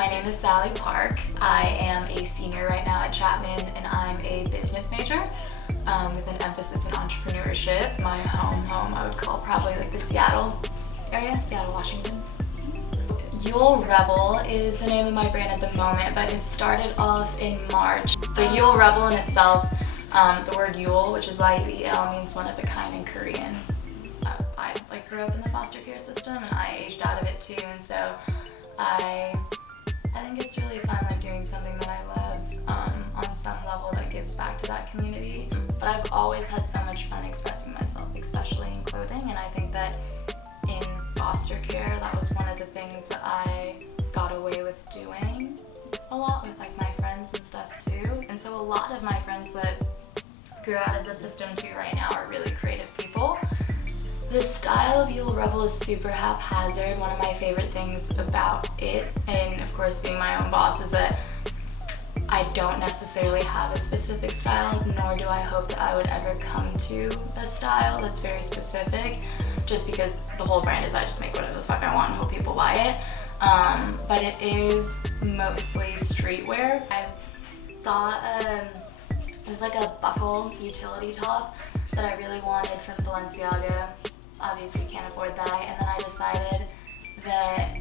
My name is Sally Park. I am a senior right now at Chapman, and I'm a business major with an emphasis in entrepreneurship. My home I would call probably like the Seattle area, Seattle, Washington. Yule Rebel is the name of my brand at the moment, but it started off in March. But Yule Rebel in itself, the word Yule, which is Y-U-E-L, means one of a kind in Korean. I grew up in the foster care system, and I aged out of it too, and so I think it's really fun, doing something that I love on some level that gives back to that community. But I've always had so much fun expressing myself, especially in clothing, and I think that in foster care, that was one of the things that I got away with doing a lot with my friends and stuff too. And so a lot of my friends that grew out of the system too right now are really creative people. The style of Yule Rebel is super haphazard. One of my favorite things about it, and of course being my own boss, is that I don't necessarily have a specific style, nor do I hope that I would ever come to a style that's very specific, just because the whole brand is I just make whatever the fuck I want and hope people buy it. But it is mostly streetwear. I saw there's like a buckle utility top that I really wanted from Balenciaga. Obviously can't afford that, and then I decided that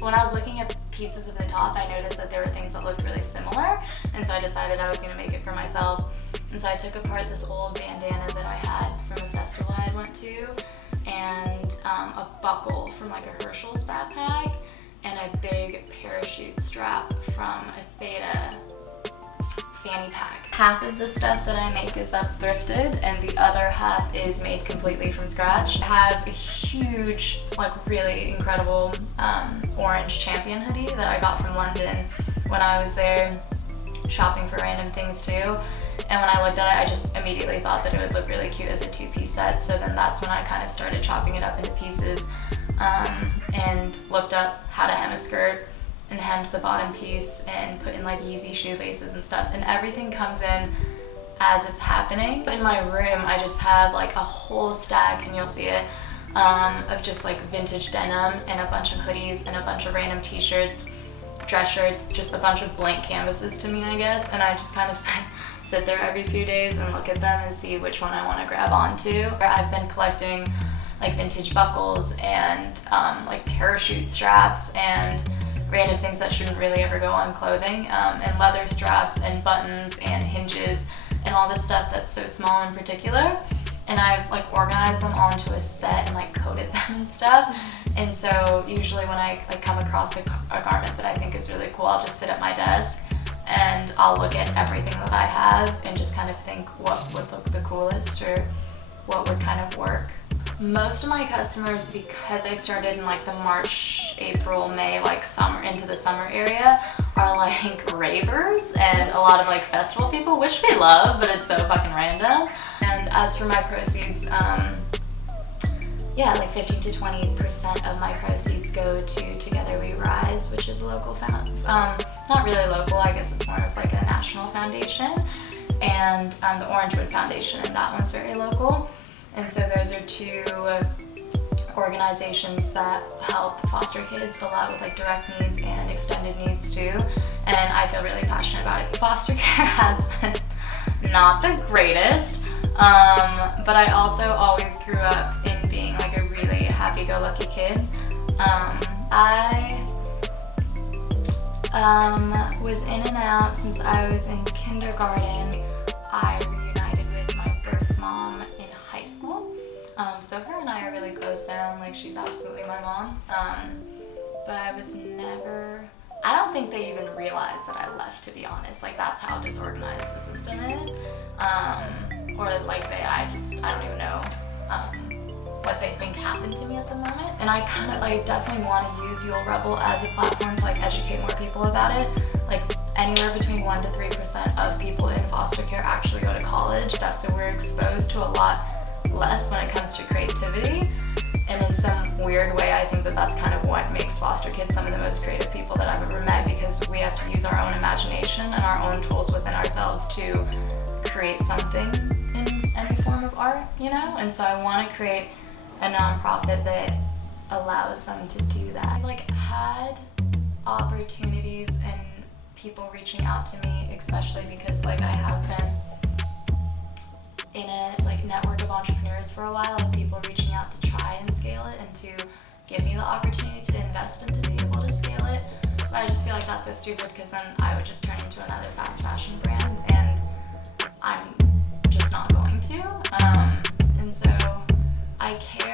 when I was looking at pieces of the top, I noticed that there were things that looked really similar, and so I decided I was going to make it for myself. And so I took apart this old bandana that I had from a festival I went to, and a buckle from a Herschel's backpack, and a big parachute strap from a Theta fanny pack. Half of the stuff that I make is up-thrifted, and the other half is made completely from scratch. I have a huge, really incredible orange Champion hoodie that I got from London when I was there shopping for random things too. And when I looked at it, I just immediately thought that it would look really cute as a two-piece set. So then that's when I kind of started chopping it up into pieces and looked up how to hem a skirt and hemmed the bottom piece and put in Yeezy shoelaces and stuff, and everything comes in as it's happening. In my room, I just have a whole stack, and you'll see it, of just vintage denim and a bunch of hoodies and a bunch of random t-shirts, dress shirts, just a bunch of blank canvases to me, I guess, and I just kind of sit there every few days and look at them and see which one I want to grab onto. I've been collecting vintage buckles and parachute straps and random things that shouldn't really ever go on clothing, and leather straps and buttons and hinges and all this stuff that's so small in particular. And I've organized them onto a set and coded them and stuff. And so usually when I come across a garment that I think is really cool, I'll just sit at my desk and I'll look at everything that I have and just kind of think what would look the coolest or what would kind of work. Most of my customers, because I started in the March, April, May, summer, into the summer area, are ravers and a lot of festival people, which we love, but it's so fucking random. And as for my proceeds, 15 to 20% of my proceeds go to Together We Rise, which is a local not really local, I guess it's more of a national foundation, and the Orangewood Foundation, and that one's very local. And so those are two organizations that help foster kids a lot with direct needs and extended needs too. And I feel really passionate about it. Foster care has been not the greatest, but I also always grew up in being a really happy-go-lucky kid. I was in and out since I was in kindergarten. I reunited with my birth mom in high school. So her and I are really close now, she's absolutely my mom. But I don't think they even realized that I left, to be honest. That's how disorganized the system is. Or I don't even know what they think happened to me at the moment. And I kind of definitely want to use Yule Rebel as a platform to educate more people about it. Anywhere between 1% to 3% of people in foster care actually go to college, so we're exposed to a lot less when it comes to creativity. And in some weird way, I think that that's kind of what makes foster kids some of the most creative people that I've ever met, because we have to use our own imagination and our own tools within ourselves to create something in any form of art, And so I want to create a nonprofit that allows them to do that. I had opportunities and people reaching out to me, especially because like I have been in a like network of entrepreneurs for a while, of people reaching out to try and scale it and to give me the opportunity to invest and to be able to scale it. But I just feel like that's so stupid because then I would just turn into another fast fashion brand, and I'm just not going to. And so I care